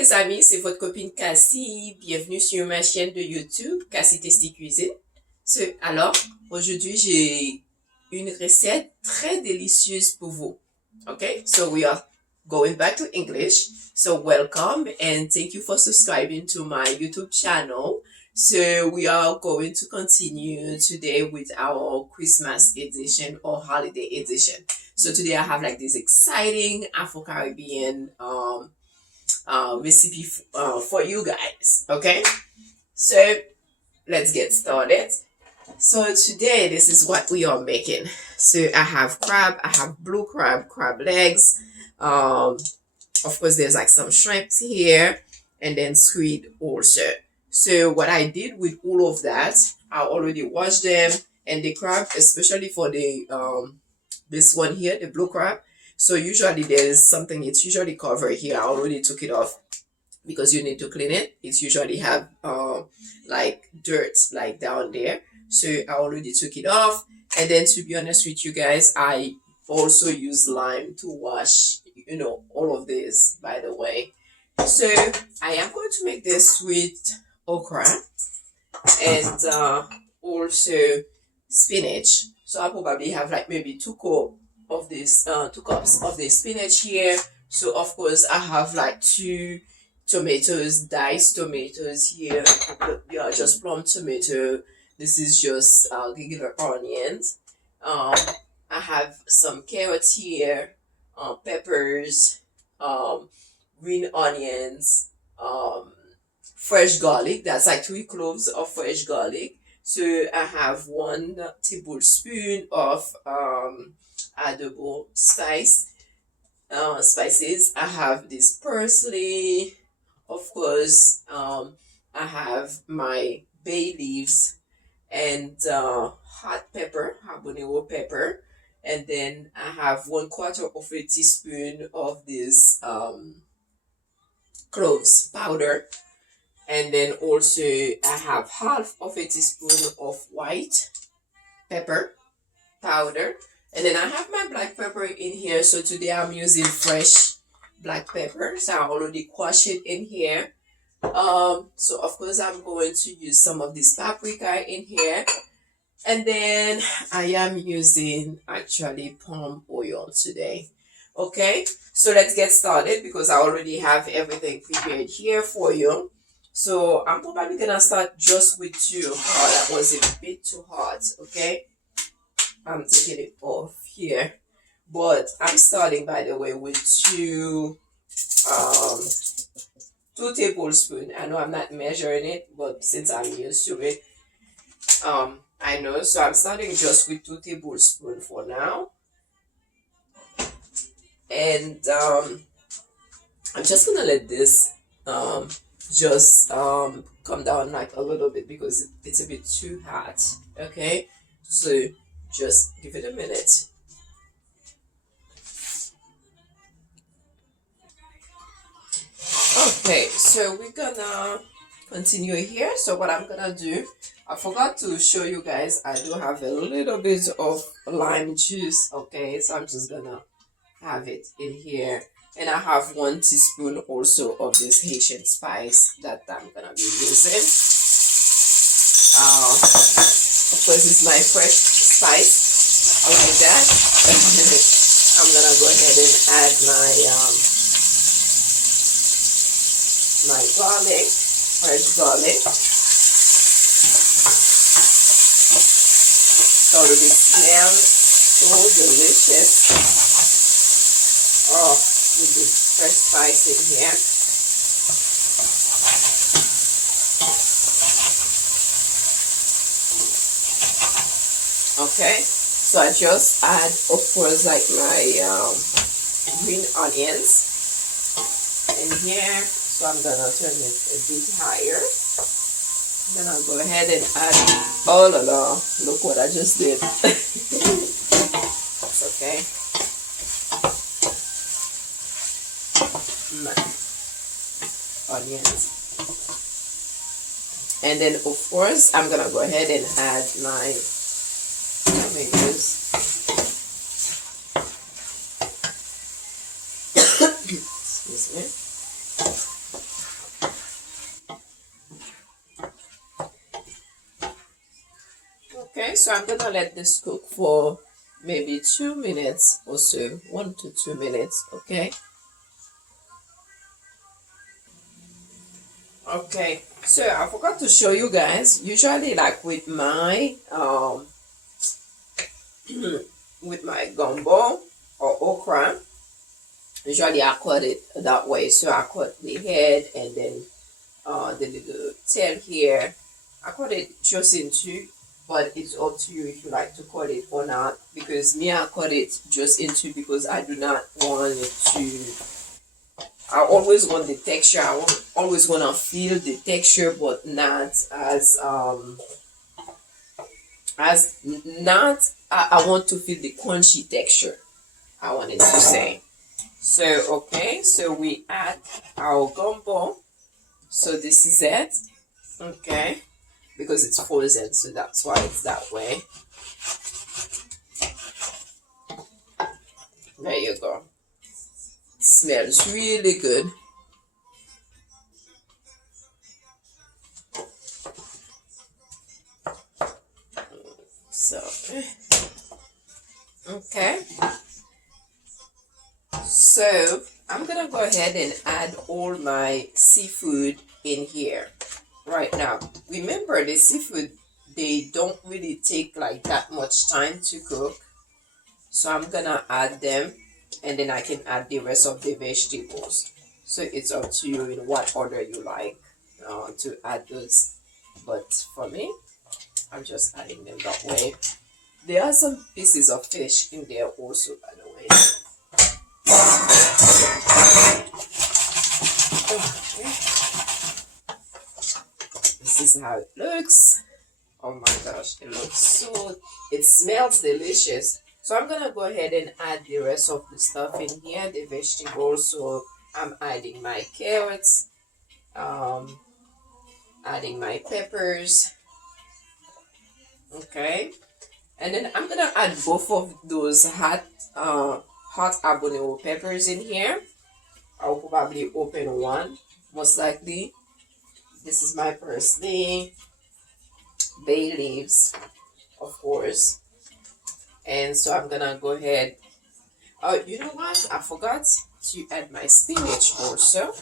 les amis, c'est votre copine Cassie. Bienvenue sur ma chaîne de YouTube, Cassie Tasty Cuisine. Alors, aujourd'hui, j'ai une recette très délicieuse pour vous. Okay, so we are going back to English. So welcome and thank you for subscribing to my YouTube channel. So we are going to continue today with our Christmas edition or holiday edition. So today I have like this exciting Afro Caribbean recipe for you guys. Okay, so let's get started. So today this is what we are making. So I have crab, I have blue crab legs. Of course there's like some shrimps here and then squid also. So what I did with all of that, I already washed them, and the crab, especially for the this one here, the blue crab. So usually there is something, it's usually covered here. I already took it off because you need to clean it. It's usually have like dirt like down there. So I already took it off. And then to be honest with you guys, I also use lime to wash, you know, all of this, by the way. So I am going to make this with okra and also spinach. So I probably have like maybe 2 cups of the spinach here. So of course I have like 2 tomatoes, diced tomatoes here. Yeah, just plum tomato. This is just regular onions. I have some carrots here, peppers, green onions, fresh garlic. That's like 3 cloves of fresh garlic. So I have 1 tablespoon of Adobo spices. I have this parsley. Of course, I have my bay leaves and hot pepper, habanero pepper, and then I have 1/4 of a teaspoon of this cloves powder, and then also I have half of a teaspoon of white pepper powder, and then I have my black pepper in here. So today I'm using fresh black pepper, so I already crushed it in here. So of course I'm going to use some of this paprika in here, and then I am using actually palm oil today. Okay, so let's get started because I already have everything prepared here for you. So I'm probably gonna start just with 2. Oh, that was a bit too hot. Okay, I'm taking it off here, but I'm starting, by the way, with 2 tablespoons. I know I'm not measuring it, but since I'm used to it, I know. So I'm starting just with 2 tablespoons for now, and I'm just gonna let this just come down like a little bit because it's a bit too hot. Okay, so just give it a minute. Okay, so we're gonna continue here. So what I'm gonna do, I forgot to show you guys, I do have a little bit of lime juice. Okay, so I'm just gonna have it in here, and I have 1 teaspoon also of this Haitian spice that I'm gonna be using. Of course it's my fresh spice. I like that. I'm gonna go ahead and add my garlic, fresh garlic. It already smells so delicious. Oh, with the fresh spice in here. Okay, so I just add, of course, like my green onions in here. So I'm gonna turn it a bit higher. Then I'll go ahead and add, oh la la, look what I just did. That's okay. My onions. And then of course I'm gonna go ahead and add my tomatoes. Excuse me. so I'm gonna let this cook for maybe 2 minutes or so, 1 to 2 minutes. Okay. Okay, so I forgot to show you guys. Usually, like with my with my gumbo or okra, usually I cut it that way. So I cut the head and then the little tail here. I cut it just in two, but it's up to you if you like to cut it or not. Because me, I cut it just in two because I do not want it to. I always want the texture. Always want to feel the texture, but not as not. I want to feel the crunchy texture. I wanted to say. So okay, so we add our gumbo. So this is it. Okay, because it's frozen, so that's why it's that way. There you go. It smells really good. So, okay. So, I'm gonna go ahead and add all my seafood in here right now. Remember, the seafood, they don't really take like that much time to cook. So I'm gonna add them and then I can add the rest of the vegetables. So it's up to you in what order you like to add those. But for me, I'm just adding them that way. There are some pieces of fish in there also, by the way. Okay. This is how it looks. Oh my gosh, it smells delicious. So I'm gonna go ahead and add the rest of the stuff in here, the vegetables. So I'm adding my carrots, adding my peppers. Okay, and then I'm gonna add both of those hot habanero peppers in here. I'll probably open one, most likely. This is my parsley, bay leaves, of course. And so I'm gonna go ahead. Oh, you know what? I forgot to add my spinach also.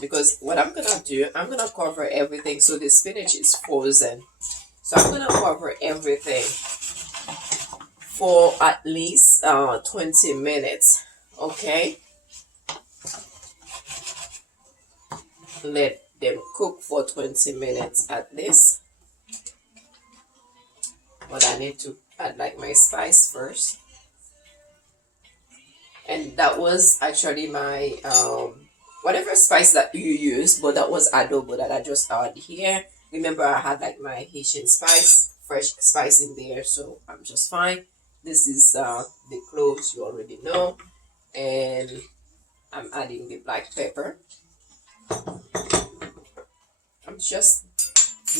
Because what I'm gonna do, I'm gonna cover everything. So the spinach is frozen. So I'm gonna cover everything for at least 20 minutes. Okay. Let them cook for 20 minutes at least. But I need to add like my spice first. And that was actually my whatever spice that you use, but that was adobo that I just added here. Remember, I had like my Haitian spice, fresh spice in there, so I'm just fine. This is the cloves, you already know, and I'm adding the black pepper. I'm just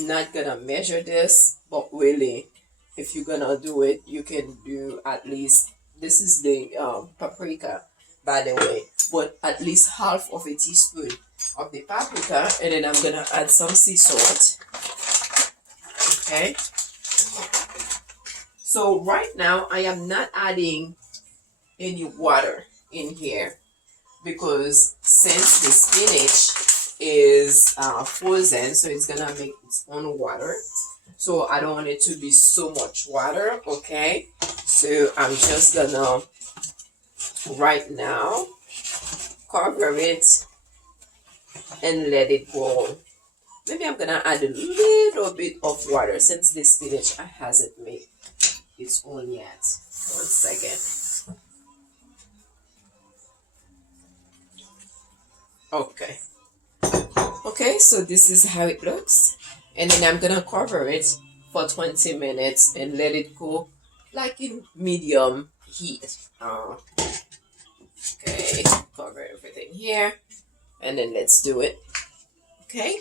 not gonna measure this, but really, if you're gonna do it, you can do at least, this is the paprika, by the way, but at least half of a teaspoon of the paprika, and then I'm gonna add some sea salt. Okay, so right now I am not adding any water in here because since the spinach is frozen, so it's gonna make its own water. So I don't want it to be so much water. Okay, so I'm just gonna right now cover it and let it boil. Maybe I'm gonna add a little bit of water since the spinach hasn't made its own yet. 1 second. Okay. Okay, so this is how it looks. And then I'm gonna cover it for 20 minutes and let it cook like in medium heat. Okay, cover everything here. And then let's do it. Okay.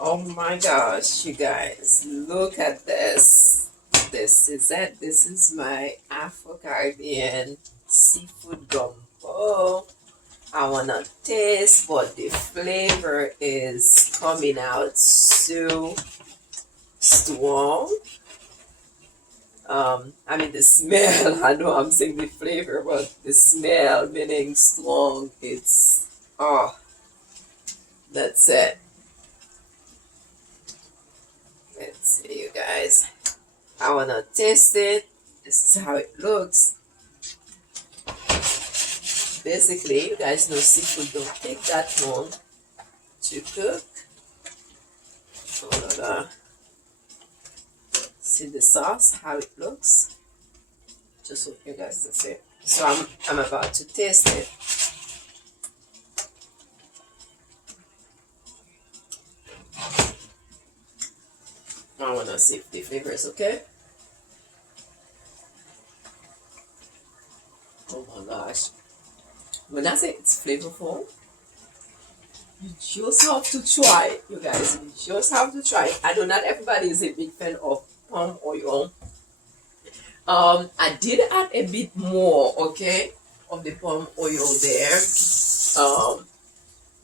Oh my gosh, you guys, look at this. This is it. This is my Afro Caribbean seafood gumbo. I wanna taste, but the flavor is coming out so strong. I mean the smell, I know I'm saying the flavor, but the smell meaning strong, it's, oh, that's it. Let's see, you guys. I wanna taste it. This is how it looks. Basically, you guys know seafood don't take that long to cook. See the sauce, how it looks. Just so you guys can see it. So I'm about to taste it. I wanna see if the flavor is okay. Oh my gosh. When I say it's flavorful, you just have to try it, you guys. You just have to try it. I know not everybody is a big fan of palm oil. I did add a bit more, okay, of the palm oil there,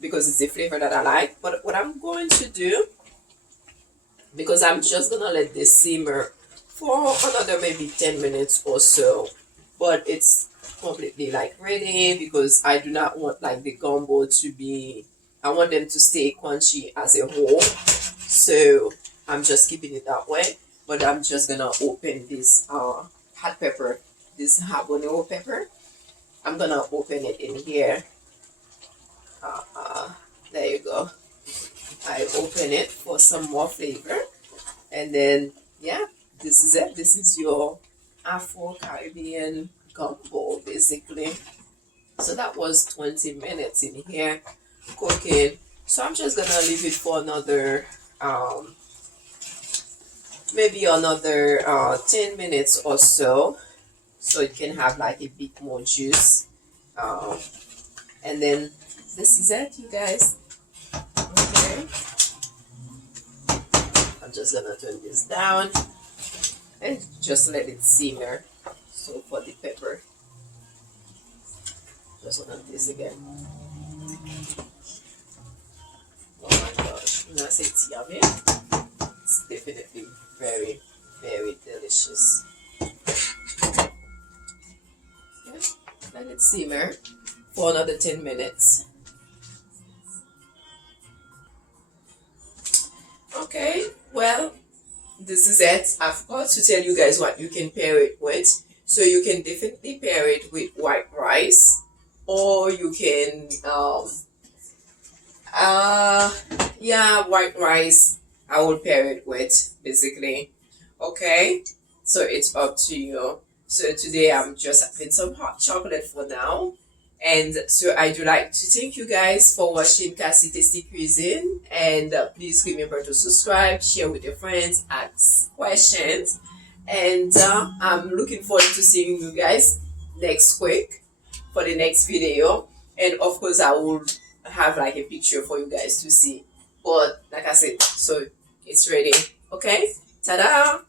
because it's a flavor that I like. But what I'm going to do, because I'm just gonna let this simmer for another maybe 10 minutes or so, but it's completely like ready, because I do not want like the gumbo to be, I want them to stay crunchy as a whole, so I'm just keeping it that way. But I'm just gonna open this hot pepper, this habanero pepper. I'm gonna open it in here. There you go. I open it for some more flavor, and then yeah, this is it. This is your Afro Caribbean gumbo basically. So that was 20 minutes in here cooking. So I'm just gonna leave it for another maybe another 10 minutes or so it can have like a bit more juice, and then this is it, you guys. Okay, I'm just gonna turn this down and just let it simmer. So for the pepper, just wanna taste again. Oh my gosh, when I say it's yummy, it's definitely very, very delicious. Yeah, let it simmer for another 10 minutes. Okay, well, this is it. I forgot to tell you guys what you can pair it with. So you can definitely pair it with white rice, or you can yeah, white rice I will pair it with basically. Okay, so it's up to you. So today I'm just having some hot chocolate for now. And so I do like to thank you guys for watching Cassie Tasty Cuisine, and please remember to subscribe, share with your friends, ask questions, and I'm looking forward to seeing you guys next week for the next video. And of course I will have like a picture for you guys to see, but like I said, so it's ready. Okay, ta-da.